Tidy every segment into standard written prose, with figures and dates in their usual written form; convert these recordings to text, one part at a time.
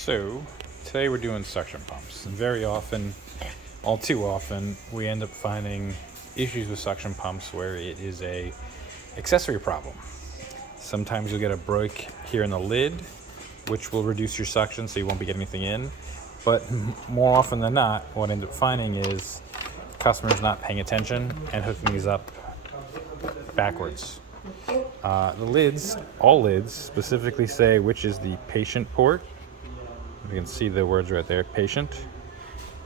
So today we're doing suction pumps, and very often, all too often, we end up finding issues with suction pumps where it is a accessory problem. Sometimes you'll get a break here in the lid, which will reduce your suction so you won't be getting anything in. But more often than not, what I end up finding is customers not paying attention and hooking these up backwards. The lids, all lids, specifically say which is the patient port. You can see the words right there, patient.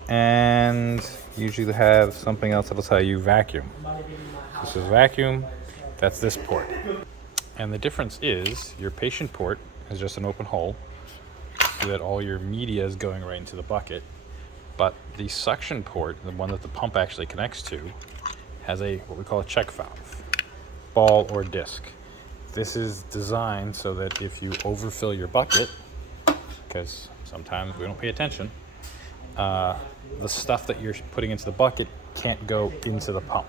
And usually they have something else that'll tell you vacuum. This is vacuum, that's this port. And the difference is your patient port is just an open hole so that all your media is going right into the bucket. But the suction port, the one that the pump actually connects to, has what we call a check valve, ball or disc. This is designed so that if you overfill your bucket, because sometimes we don't pay attention, the stuff that you're putting into the bucket can't go into the pump.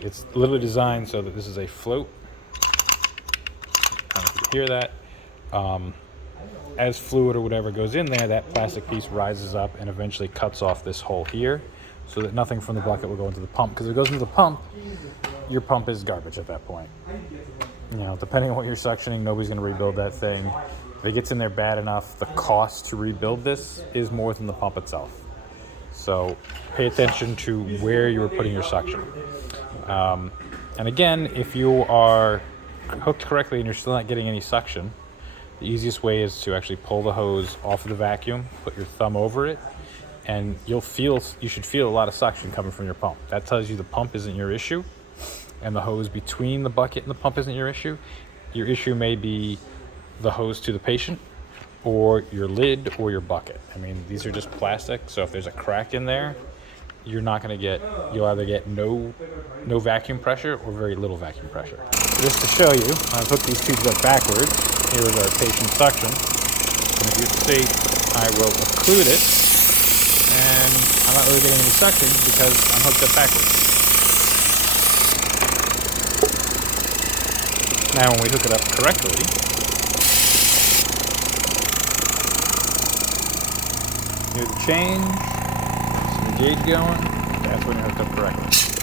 It's literally designed so that this is a float. I don't know if you can hear that. As fluid or whatever goes in there, that plastic piece rises up and eventually cuts off this hole here so that nothing from the bucket will go into the pump. Because if it goes into the pump, your pump is garbage at that point. You know, depending on what you're suctioning, nobody's going to rebuild that thing. If it gets in there bad enough, the cost to rebuild this is more than the pump itself. So pay attention to where you're putting your suction. And again, if you are hooked correctly and you're still not getting any suction, the easiest way is to actually pull the hose off of the vacuum, put your thumb over it, and you should feel a lot of suction coming from your pump. That tells you the pump isn't your issue, and the hose between the bucket and the pump isn't your issue. Your issue may be the hose to the patient, or your lid, or your bucket. I mean, these are just plastic, so if there's a crack in there, you'll either get no vacuum pressure or very little vacuum pressure. So just to show you, I've hooked these tubes up backwards. Here is our patient suction. And if you see, I will occlude it, and I'm not really getting any suction because I'm hooked up backwards. Now when we hook it up correctly, here's the change, see the gauge going, that's when you're hooked up correctly.